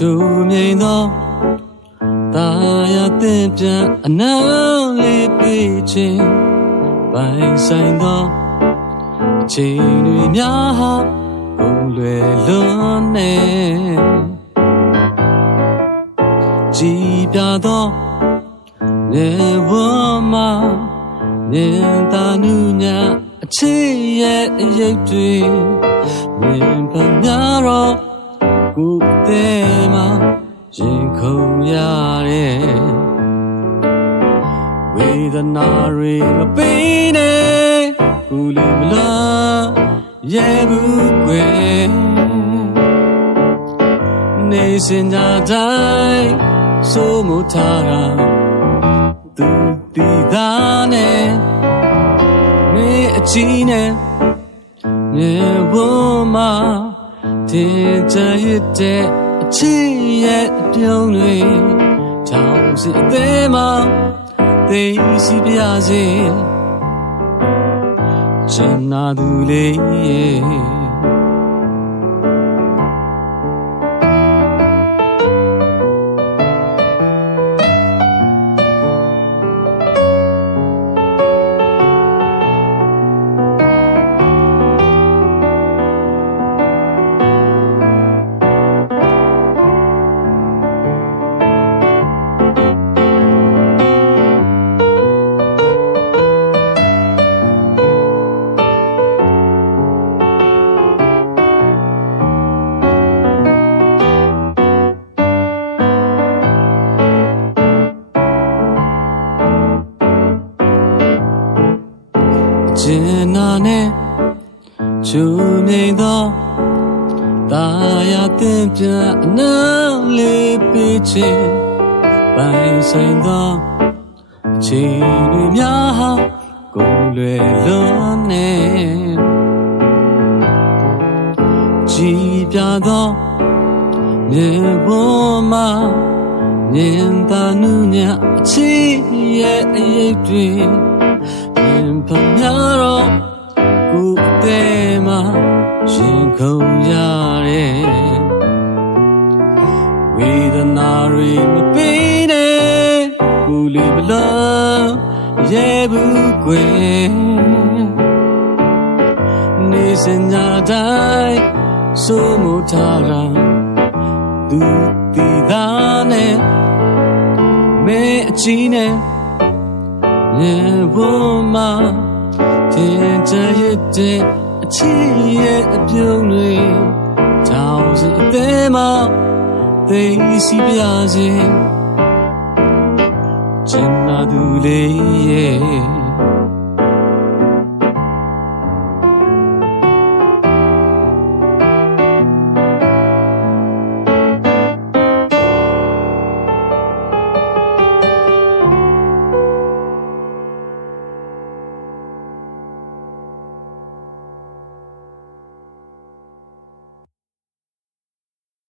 ချိုမြိန်သောတာယာတင်ပြန်အနာလေးပေးခြင်းပိုင်ဆိုင်သောအချိန်တွေများဟာကုန်လွယ်လွန်းနေကြည်ပြသောနေဝမှာမြင်သာနုညာအချစ်ရဲ့အရေးတွေမြင်ပါများတော့ကိုယ်တည်းမှာရင်ခုန်ရတဲ့ဝေဒနာတွေမပေးနဲ့ကိုယ်လေးမလားရဲ့ဘူးကွယ်နေစင်ကြတိုင်းစိုးမိုးထားတာသူတီသားနဲ့နေအချီးနဲ့မြေဝမှာတင်ကြရတဲ့အချစ်ရဲ့အပြုံးတွေထောင်စီအသေးမှာသိစီပြစေချင်နာသူလေးရဲ့ကျင်နာနဲ့ချိုမြိန်သောတာယာတင်ပြန်အနာလေးပေးခြင်းပိုင်ဆိုင်သောအချိန်တွေများဟာကုန်လွယ်လွန်းနေကြည်ပြသောမြေပေါ်မှာမြင်သာနုညာအချစ်ရဲ့အရေးတွေမြင်ပါများတော့ကိုယ်တည်းမှာရင်ခုန်ရတဲ့ဝေဒနာတွေမပေးနဲ့ကိုယ်လေးမလားရဲ့ဘူးကွယ်နေစင်ကြတိုင်းစိုးမိုးထားတာသူတီသားနဲ့မဲအချီးနဲ့မြေဝမှာတင်ကြရတဲ့အချစ်ရဲ့အပြုံးတွေထောင်စီအသေးမှာသိစီပြစေချင်နာသူလေးရဲ့